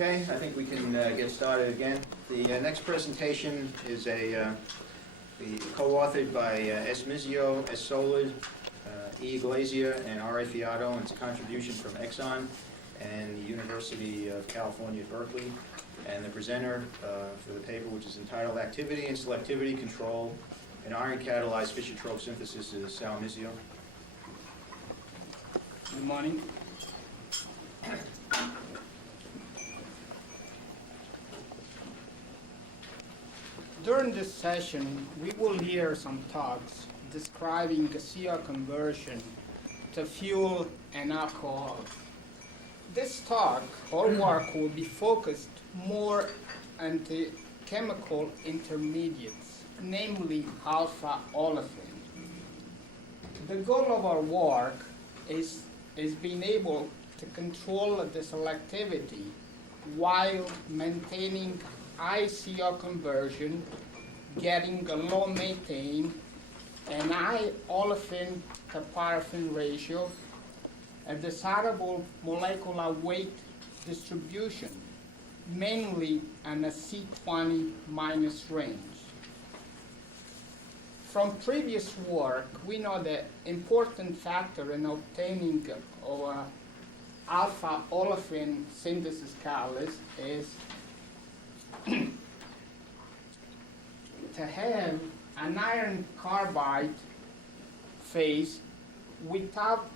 Okay, I think we can get started again. The next presentation is co-authored by S. Miseo, S. Solid, E. Iglesias, and R. A. Fiato, and it's a contribution from Exxon and the University of California at Berkeley. And the presenter for the paper, which is entitled Activity and Selectivity Control in Iron-Catalyzed Fischer-Tropsch Synthesis, is Sal Miseo. Good morning. During this session, we will hear some talks describing CR conversion to fuel and alcohol. This talk or work will be focused more on the chemical intermediates, namely alpha olefin. The goal of our work is being able to control the selectivity while maintaining high CR conversion, getting a low methane and high olefin to paraffin ratio, a desirable molecular weight distribution, mainly in a C20 minus range. From previous work, we know the important factor in obtaining alpha olefin synthesis catalyst is to have an iron carbide phase without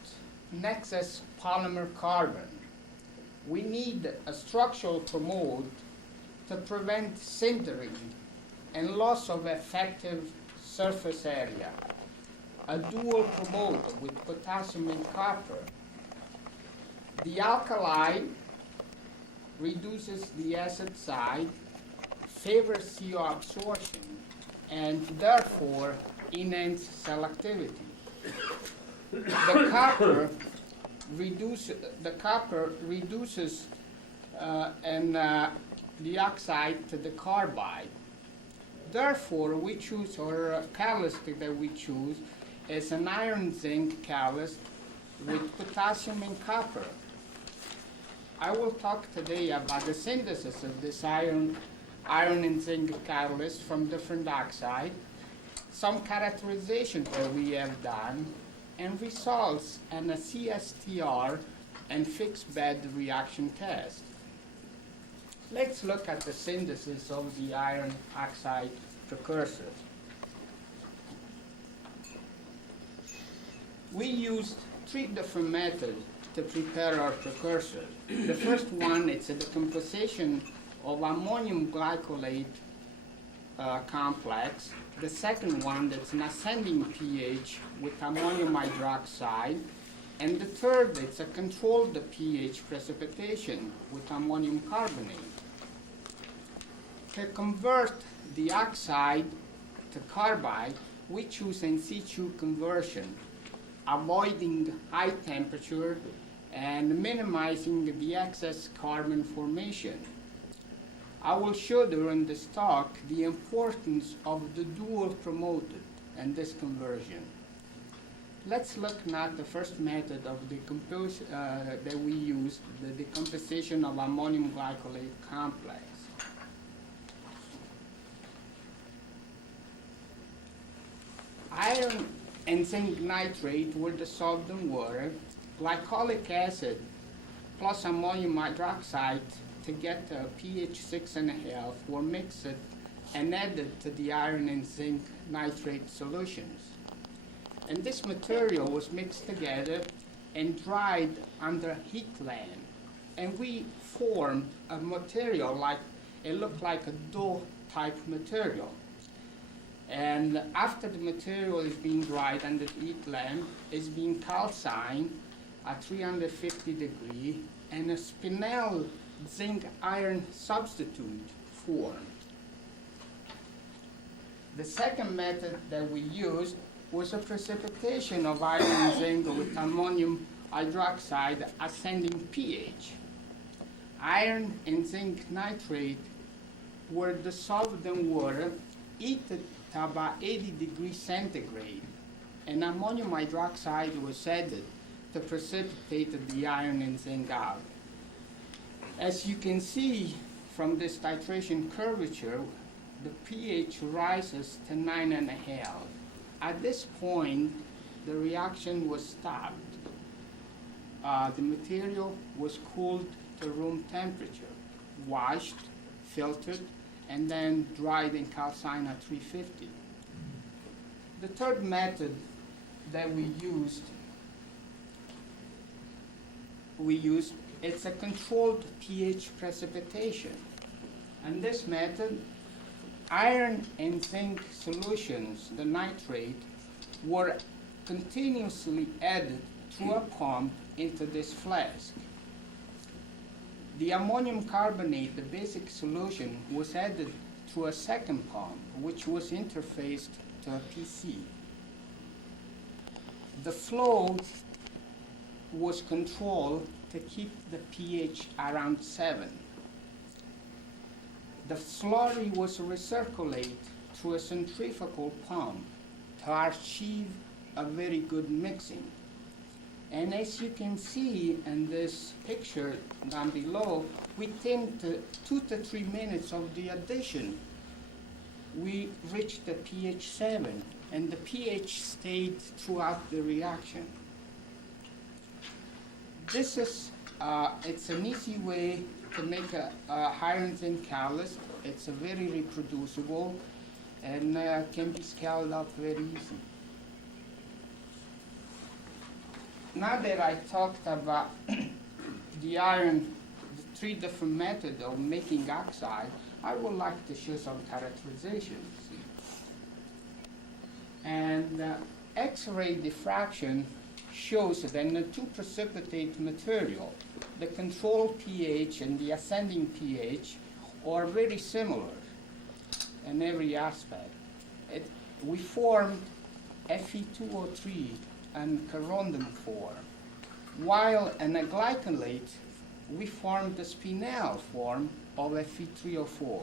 excess polymer carbon. We need a structural promote to prevent sintering and loss of effective surface area. A dual promote with potassium and copper. The alkali reduces the acid side, favors CO absorption, and therefore enhance selectivity. The copper reduces the oxide to the carbide. Therefore, we choose, or catalyst that we choose, is an iron zinc catalyst with potassium and copper. I will talk today about the synthesis of this iron and zinc catalyst from different oxide, some characterization that we have done, and results in a CSTR and fixed bed reaction test. Let's look at the synthesis of the iron oxide precursor. We used 3 different methods to prepare our precursor. The first one is a decomposition of ammonium glycolate complex. The second one that's an ascending pH with ammonium hydroxide. And the third is a controlled pH precipitation with ammonium carbonate. To convert the oxide to carbide, we choose in situ conversion, avoiding high temperature and minimizing the excess carbon formation. I will show during this talk the importance of the dual promoted in this conversion. Let's look now at the first method of that we use, the decomposition of ammonium glycolate complex. Iron and zinc nitrate were dissolved in water, glycolic acid plus ammonium hydroxide to get a pH 6.5 were mixed and added to the iron and zinc nitrate solutions. And this material was mixed together and dried under heat lamp. And we formed a material like, it looked like a dough type material. And after the material is being dried under the heat lamp, it's being calcined at 350 degrees, and a spinel zinc iron substitute formed. The second method that we used was a precipitation of iron and zinc with ammonium hydroxide ascending pH. Iron and zinc nitrate were dissolved in water, heated to about 80 degrees centigrade, and ammonium hydroxide was added to precipitate the iron and zinc out. As you can see from this titration curvature, the pH rises to 9.5. At this point, the reaction was stopped. The material was cooled to room temperature, washed, filtered, and then dried in calcine at 350. The third method that we used, it's a controlled pH precipitation. And this method, iron and zinc solutions, the nitrate, were continuously added through a pump into this flask. The ammonium carbonate, the basic solution, was added through a second pump, which was interfaced to a PC. The flow was controlled to keep the pH around 7. The slurry was recirculated through a centrifugal pump to achieve a very good mixing. And as you can see in this picture down below, within 2 to 3 minutes of the addition, we reached the pH 7, and the pH stayed throughout the reaction. This is, it's an easy way to make a iron zinc callus. It's a very reproducible and can be scaled up very easy. Now that I talked about the iron, the 3 different methods of making oxide, I would like to show some characterizations. And X-ray diffraction shows that in the 2 precipitate material, the control pH and the ascending pH are very similar in every aspect. We formed Fe2O3 and corundum 4, while in a glycolate, we formed the spinel form of Fe3O4.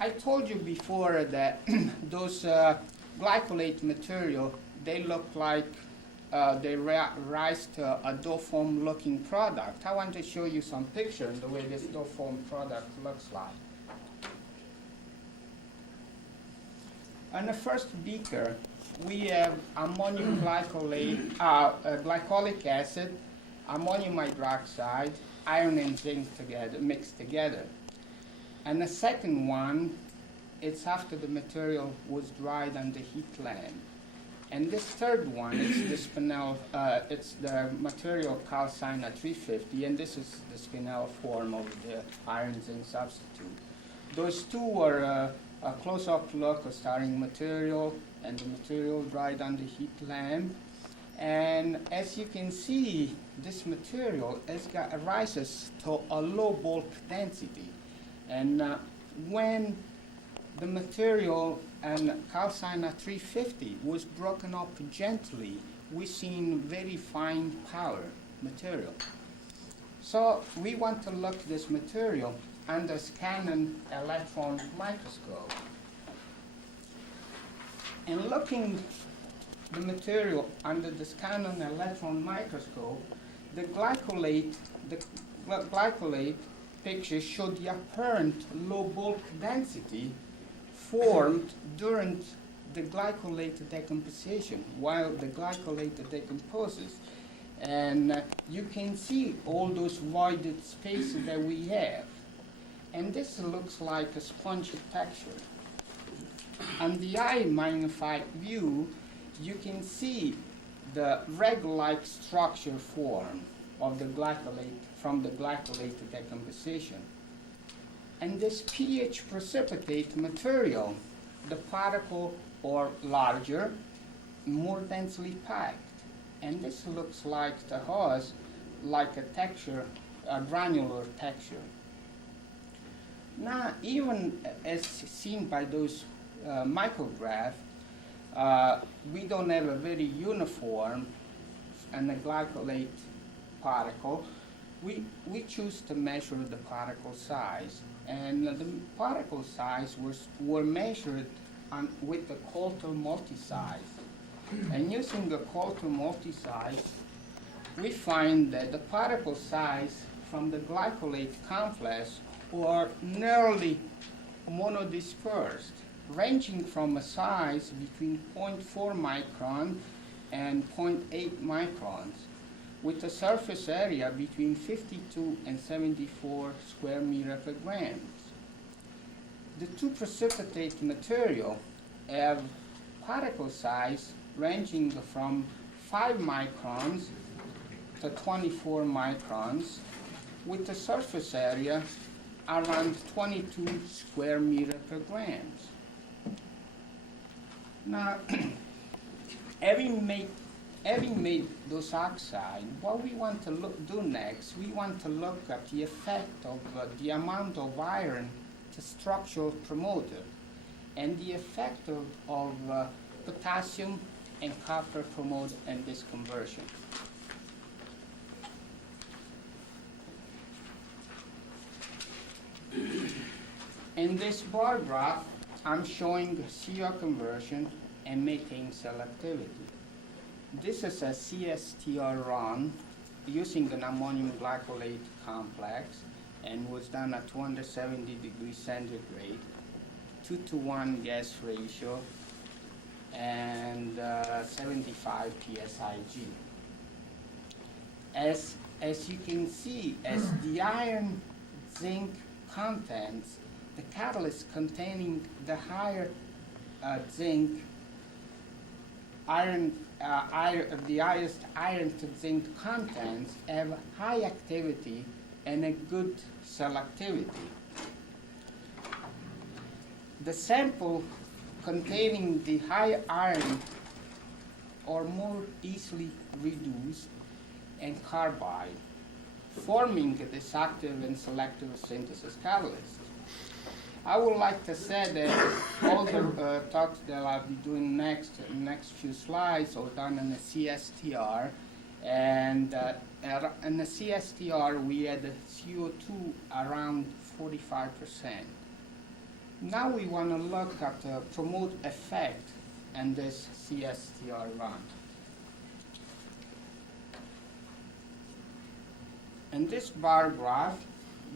I told you before that those glycolate material, they look like they rise to a dough foam looking product. I want to show you some pictures the way this dough foam product looks like. On the first beaker, we have ammonium glycolate, glycolic acid, ammonium hydroxide, iron and zinc together, mixed together. And the second one, it's after the material was dried on the heat lamp. And this third one, it's the spinel, it's the material calcine at 350, and this is the spinel form of the iron zinc substitute. Those two were a close-up look of starting material and the material dried on the heat lamp. And as you can see, this material rises to a low bulk density. And when the material and calcine at 350 was broken up gently, we seen very fine powder material. So we want to look at this material under Scanning electron microscope. And looking the material under the Scanning electron microscope, the glycolate picture showed the apparent low bulk density formed during the glycolate decomposition, while the glycolate decomposes. And you can see all those voided spaces that we have. And this looks like a spongy texture. On the eye magnified view, you can see the rag-like structure form of the glycolate from the glycolate decomposition. And this pH precipitate material, the particle are larger, more densely packed. And this looks like to us like a texture, a granular texture. Now, even as seen by those micrographs, we don't have a very uniform and a glycolate particle. We choose to measure the particle size. And the particle size were measured with the Coulter multi-size. And using the Coulter multi-size, we find that the particle size from the glycolate complex are nearly monodispersed, ranging from a size between 0.4 micron and 0.8 microns, with a surface area between 52 and 74 square meter per gram. The two precipitate material have particle size ranging from 5 microns to 24 microns, with a surface area around 22 square meter per grams. Now, having made those oxide, what we want to do next, we want to look at the effect of the amount of iron to structural promoter and the effect of potassium and copper promoter in this conversion. In this bar graph, I'm showing CR conversion and methane selectivity. This is a CSTR run using an ammonium glycolate complex and was done at 270 degrees centigrade, 2:1 gas ratio, and 75 psig. As you can see, as the iron zinc contents, the catalyst containing the higher zinc the highest iron to zinc contents have high activity and a good selectivity. The sample containing the high iron are more easily reduced and carbide, forming this active and selective synthesis catalyst. I would like to say that all the talks that I'll be doing next few slides are done in the CSTR, and in the CSTR we had CO2 around 45%. Now we want to look at the promote effect in this CSTR run. In this bar graph,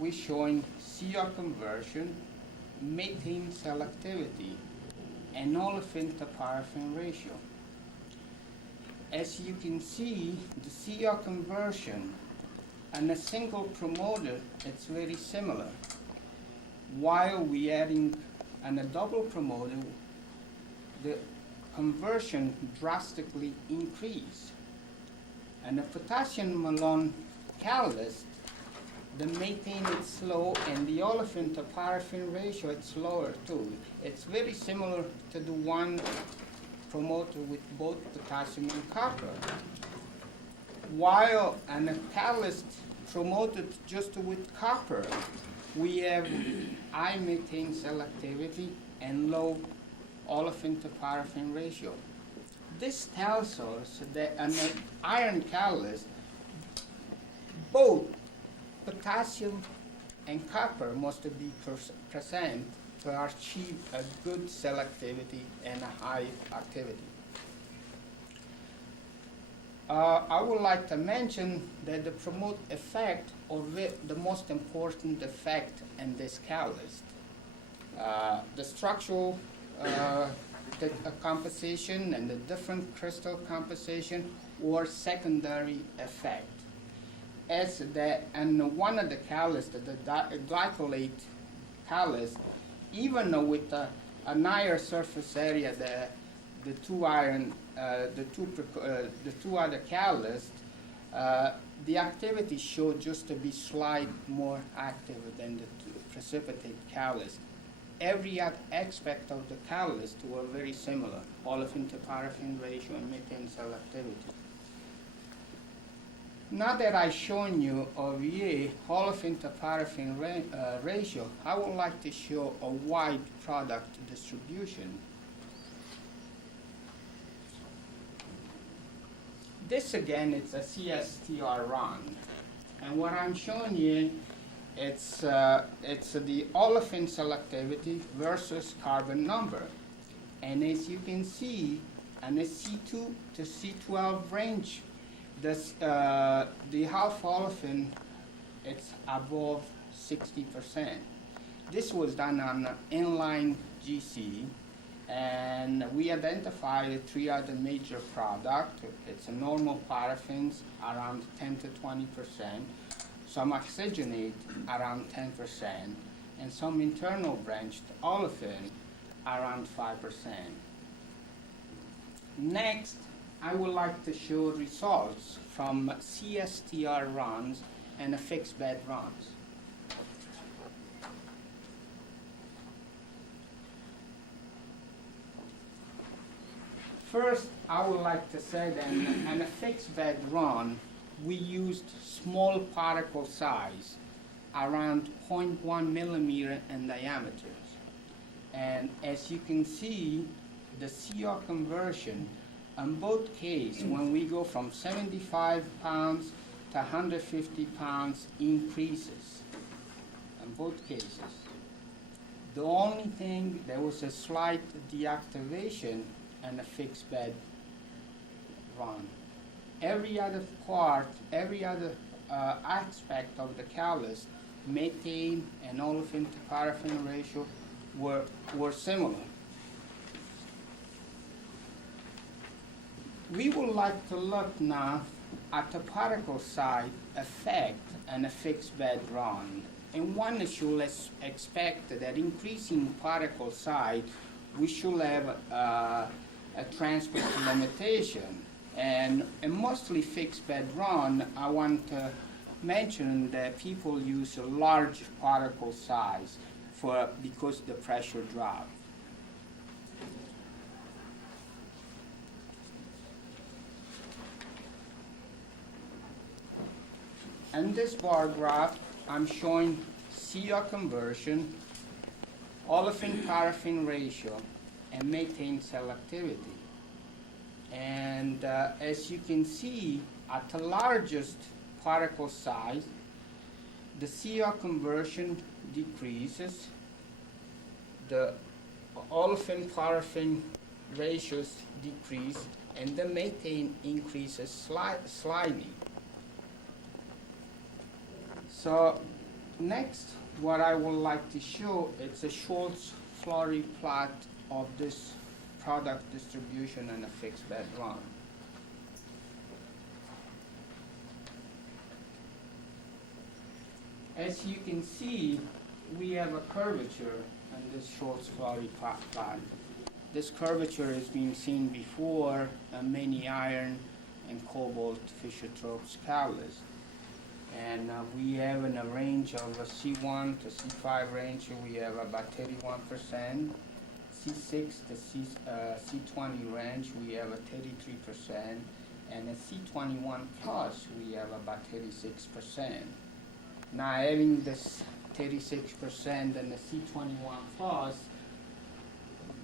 we're showing CR conversion, methane selectivity, and olefin to paraffin ratio. As you can see, the CR conversion and a single promoter, it's very similar. While we adding a double promoter, the conversion drastically increased. And the potassium malone catalyst, the methane is slow, and the olefin to paraffin ratio it's lower too. It's very similar to the one promoter with both potassium and copper. While a catalyst promoted just with copper, we have high methane selectivity and low olefin to paraffin ratio. This tells us that an iron catalyst, both potassium and copper must be present to achieve a good selectivity and a high activity. I would like to mention that the promote effect of the most important effect in this catalyst. The structural composition and the different crystal composition or secondary effect. As and one of the catalysts, the glycolate catalyst, even with a higher surface area, the two other catalysts, the activity showed just to be slightly more active than the precipitate catalyst. Every aspect of the catalyst were very similar, olefin to paraffin ratio and methane selectivity. Now that I've shown you over here olefin to paraffin ratio, I would like to show a wide product distribution. This again, it's a CSTR run, and what I'm showing you, it's the olefin selectivity versus carbon number, and as you can see, in the C2 to C12 range, the half olefin it's above 60%. This was done on Inline GC, and we identified 3 other major products. It's a normal paraffins around 10 to 20%, some oxygenate around 10%, and some internal branched olefin around 5%. Next, I would like to show results from CSTR runs and fixed bed runs. First, I would like to say that in a fixed bed run, we used small particle size, around 0.1 millimeter in diameter. And as you can see, the CO conversion in both cases, when we go from 75 pounds to 150 pounds, increases in both cases. The only thing, there was a slight deactivation in a fixed bed run. Every other part, every other aspect of the catalyst, methane and olefin to paraffin ratio, were similar. We would like to look now at the particle size effect in a fixed bed run. And one should expect that increasing particle size, we should have a transport limitation. And in mostly fixed bed run, I want to mention that people use a large particle size because the pressure drops. In this bar graph, I'm showing CO conversion, olefin paraffin ratio, and methane selectivity. And as you can see, at the largest particle size, the CO conversion decreases, the olefin paraffin ratios decrease, and the methane increases slightly. So next, what I would like to show is a Schwarz-Flory plot of this product distribution in a fixed bed run. As you can see, we have a curvature in this Schwarz-Flory plot. This curvature has been seen before in many iron and cobalt Fischer-Tropsch catalysts. And we have in a range of a C1 to C5 range, we have about 31%. C6 to C20 range, we have a 33%. And a C21 plus, we have about 36%. Now, having this 36% and the C21 plus,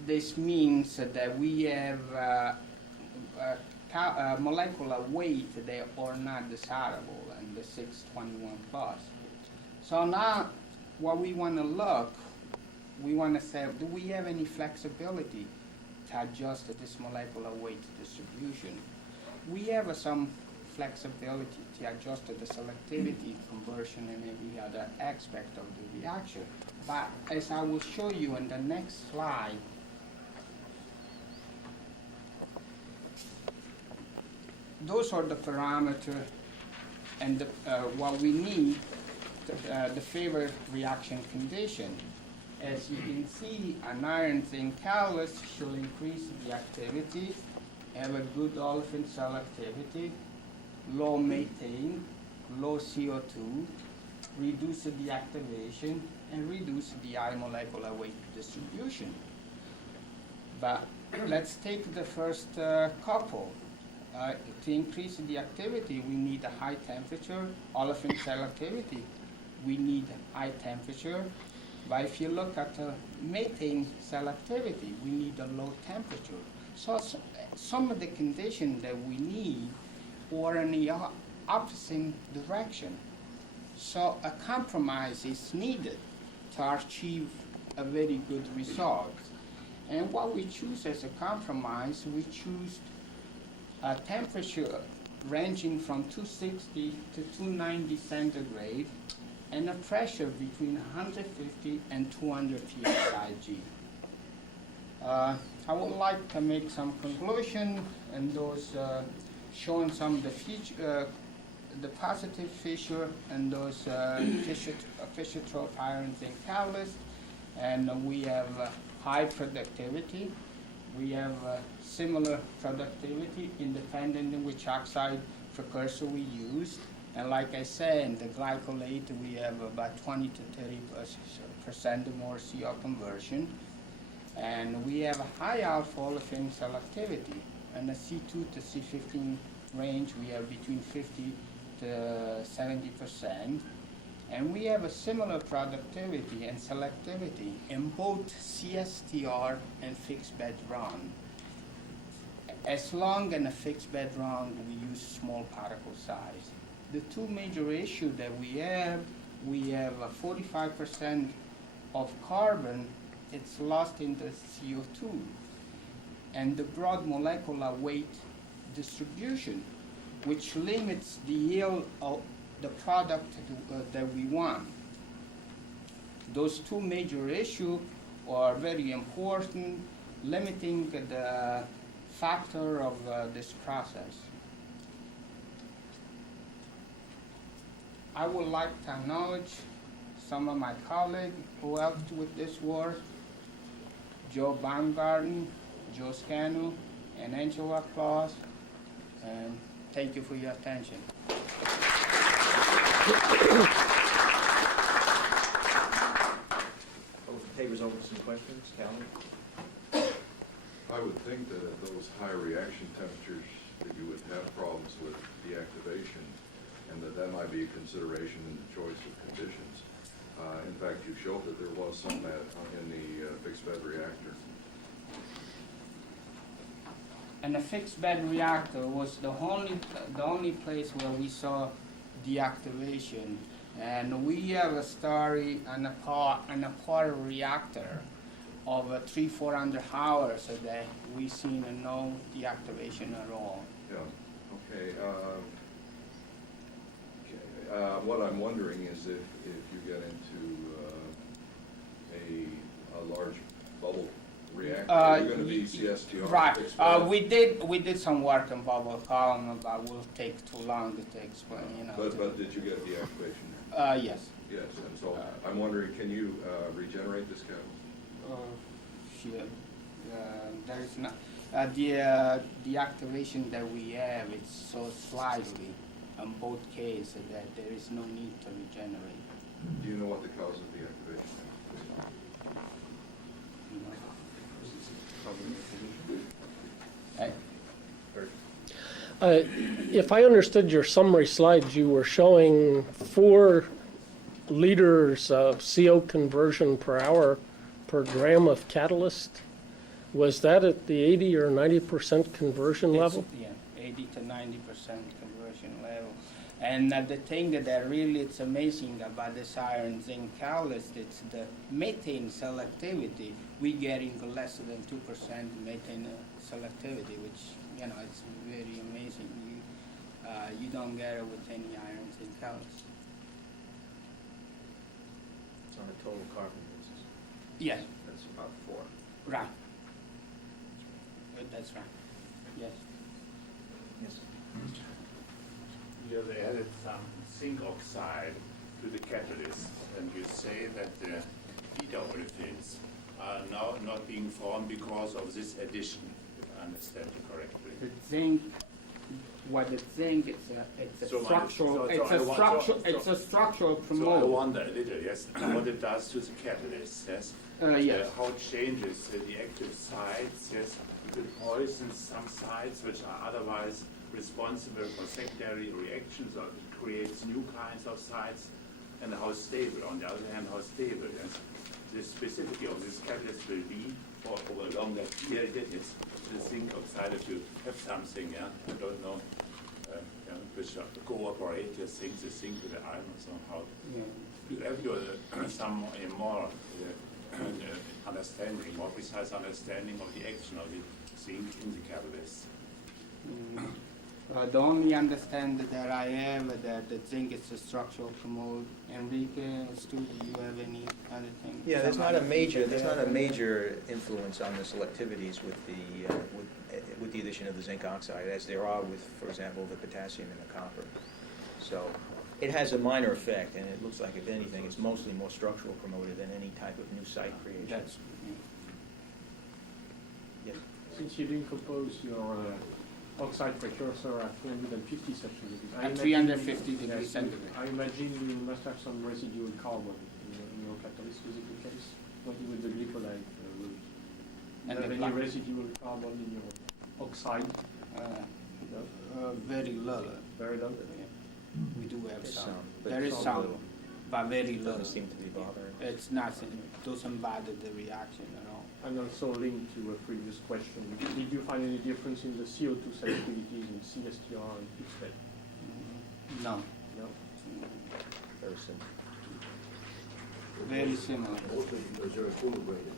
this means that we have molecular weight that are not desirable in the 621 plus. So now what we want to look, we want to say, do we have any flexibility to adjust this molecular weight distribution? We have some flexibility to adjust the selectivity, conversion, and every other aspect of the reaction. But as I will show you in the next slide, those are the parameters and what we need, the favorite reaction condition. As you can see, an iron zinc catalyst should increase the activity, have a good olefin selectivity, low methane, low CO2, reduce the deactivation, and reduce the high molecular weight distribution. But let's take the first couple. To increase the activity, we need a high temperature. Olefin selectivity, we need high temperature. But if you look at the methane selectivity, we need a low temperature. So some of the conditions that we need are in the opposite direction. So a compromise is needed to achieve a very good result. And what we choose as a compromise, we choose a temperature ranging from 260 to 290 centigrade, and a pressure between 150 and 200 psi G. I would like to make some conclusion, and those showing some of the feature, the positive feature, and those Fischer-Tropsch iron zinc catalyst. And we have high productivity. We have similar productivity independent in which oxide precursor we use. And like I said, in the glycolate, we have about 20 to 30% more CO conversion. And we have a high alpha olefin selectivity. And the C2 to C15 range, we have between 50 to 70%. And we have a similar productivity and selectivity in both CSTR and fixed bed round. As long as a fixed bed round, we use small particle size. The two major issues that we have a 45% of carbon, it's lost in the CO2, and the broad molecular weight distribution, which limits the yield of the product that we want. Those two major issues are very important, limiting the factor of this process. I would like to acknowledge some of my colleagues who helped with this work: Joe Baumgarten, Joe Scanu, and Angela Claus. And thank you for your attention. Papers over some questions, Calvin? I would think that at those high reaction temperatures that you would have problems with deactivation, and that might be a consideration in the choice of conditions. In fact, you showed that there was some that in the fixed bed reactor. And the fixed bed reactor was the only place where we saw deactivation. And we have a story on a power reactor of 300-400 hours a day. We've seen no deactivation at all. Yeah. Okay. What I'm wondering is if you get into a large bubble reactor, are you going to be CSTR? Right. We did some work in bubble column, but will take too long to explain. But did you get deactivation? Yes. Yes. And so I'm wondering, can you regenerate this catalyst? Sure. There is not the activation that we have. It's so slightly on both cases that there is no need to regenerate. Do you know what the cause of deactivation is? If I understood your summary slides, you were showing 4 liters of CO conversion per hour per gram of catalyst. Was that at the 80 or 90% conversion level? Yeah, 80 to 90% conversion level. And the thing that really it's amazing about this iron zinc catalyst, it's the methane selectivity. We getting less than 2% methane selectivity, which it's very amazing. You don't get it with any iron zinc catalyst. It's on a total carbon basis. Yes. That's about 4. Right. That's right. Yes. Yes. You have added some zinc oxide to the catalyst, and you say that the beta olefins are now not being formed because of this addition, if I understand you correctly. The zinc, it's a structural So I promoter. wonder a little, yes, what it does to the catalyst, yes? Yes. How it changes the active sites, yes? It poisons some sites which are otherwise responsible for secondary reactions, or it creates new kinds of sites, and how stable, on the other hand, how stable, yes? The specificity of this catalyst will be for over a longer period, yes, the zinc oxide, if you have something, yeah, I don't know, which cooperate, the zinc with the iron or somehow. Yeah. You have your, some more understanding, more precise understanding of the action of the zinc in the catalyst. The only understanding that I have that the zinc is a structural promote. Enrique, Stu, do you have any other thing? Yeah, there's Some not a other major, things there's to not a add? major influence on the selectivities with the addition of the zinc oxide, as there are with, for example, the potassium and the copper. So it has a minor effect, and it looks like, if anything, it's mostly more structural promoted than any type of new site creation. That's, Yes. Since you decompose your oxide precursor at 350 centimeters. At 350 degrees yes, centigrade. I imagine you must have some residual carbon in your catalyst. Is it the case? What with the glycolite route? And Do you the have any black- residual carbon in your oxide? No? very little. Very low. We do have There's some. some, but There is some some, little. but very It little. doesn't seem to be bothering. It's nothing, doesn't bother the reaction at all. And also linked to a previous question, did you find any difference in the CO2 selectivities in CSTR and PIXPET? No, No? Very simple. very similar. Mostly because they're equilibrated.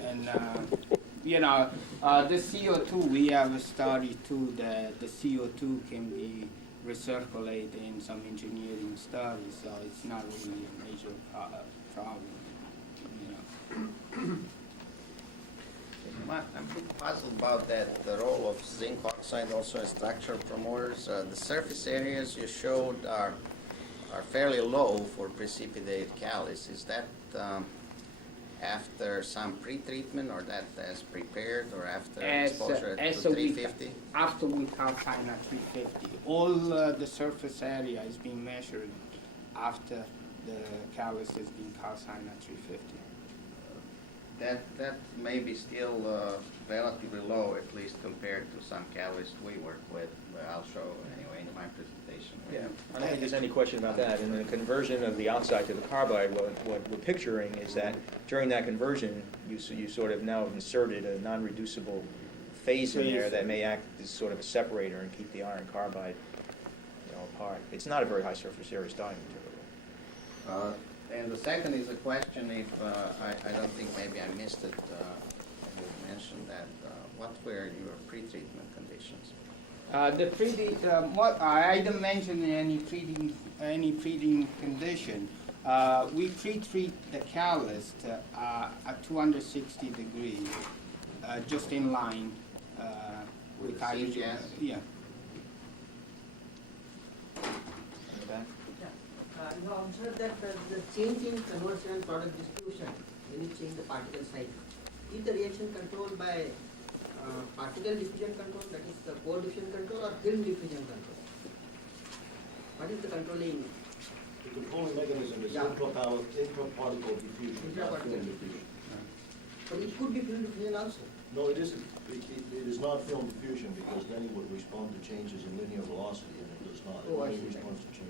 And, the CO2, we have a study too, that the CO2 can be recirculated in some engineering studies, so it's not really a major problem, I'm a bit puzzled about that, the role of zinc oxide also as structural promoters. The surface areas you showed are fairly low for precipitated callus. Is that after some pre-treatment, or that as prepared, or after exposure to 350? After we calcine at 350, all the surface area is being measured after the callus is being calcined at 350. That may be still relatively low, at least compared to some catalysts we work with, but I'll show anyway in my presentation. Yeah, I don't think there's any question about that. In the conversion of the oxide to the carbide, what we're picturing is that during that conversion, you sort of now have inserted a non-reducible phase in there that may act as sort of a separator and keep the iron carbide, apart. It's not a very high surface area starting material. And the second is a question, if, I don't think maybe I missed it, you mentioned that, what were your pre-treatment conditions? I didn't mention any treating condition. We pre-treat the callus at 260 degrees, just in line with With hydrogen. CGS? Yeah. In the back? You observe that the change in conversion and product distribution when you change the particle size. Is the reaction controlled by particle diffusion control, that is the core diffusion control, or film diffusion control? What is the controlling? The controlling mechanism is Yeah. intraparticle diffusion, not film Intraparticle. diffusion. But it could be film diffusion also. No, it isn't. It is not film diffusion, because then it would respond to changes in linear velocity, and it does not. It Oh, I only see. responds to changes.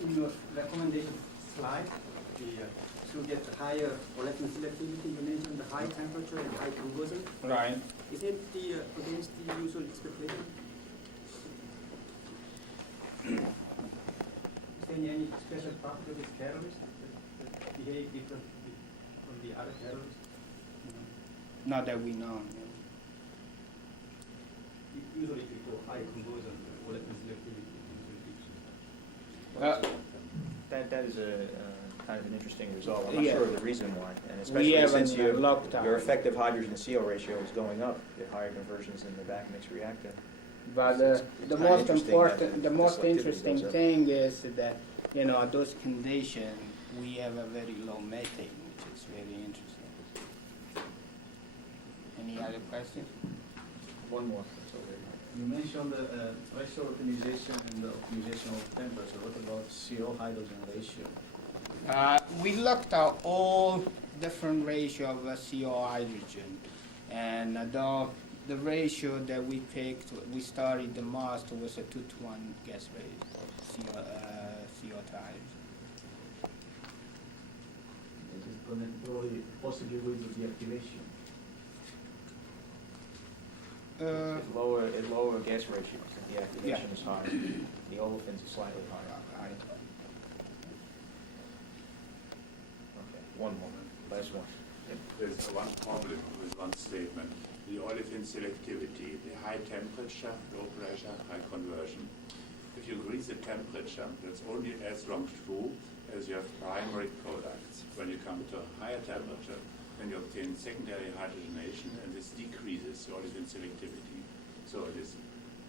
In your recommendation slide, to get higher molecular selectivity, you mentioned the high temperature and high conversion. Right. Is it against the usual expectation? Is there any special property of this catalyst that behave differently from the other catalysts? Not that we know. Usually if you go high conversion, molecular selectivity usually peaks. That is a kind of an interesting result. I'm not Yeah. sure of the reason why, and We especially haven't since looked at your it. effective hydrogen to CO ratio is going up at higher conversions in the back mix reactor. But It's the kinda most interesting important, that the the most selectivity interesting goes up. thing is that, those conditions, we have a very low methane, which is very interesting. Any other questions? One more. That's all there. You mentioned the threshold optimization and the optimization of temperature. What about CO hydrogen ratio? We looked at all different ratio of CO hydrogen, and the ratio that we picked, we studied the most was a 2-to-1 gas ratio, CO to hydrogen. This is going to probably possibly with the activation. At lower gas ratios, the activation is high. The olefins are slightly higher. Okay, one more, last one. There's one problem with one statement. the olefin selectivity, the high temperature, low pressure, high conversion. If you increase the temperature, that's only as long true as you have primary products. When you come to a higher temperature, then you obtain secondary hydrogenation, and this decreases the olefin selectivity. So it is,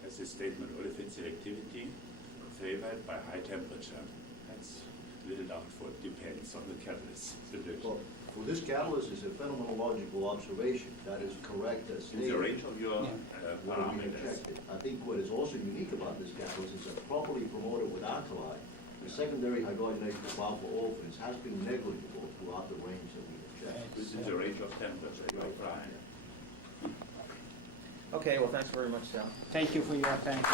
as this statement, olefin selectivity favored by high temperature. That's a little doubtful, depends on the catalyst situation. Well, for this catalyst, it's a phenomenological observation. That is correct as In stated. the range of your What we parameters. rejected. I think what is also unique about this catalyst is that properly promoted with alkali, the secondary hydrogenation of alpha olefins has been negligible throughout the range that we rejected. This is the range of temperature, you are right. Okay, well, thanks very much, Sal. Thank you for your attention.